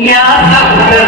Yeah.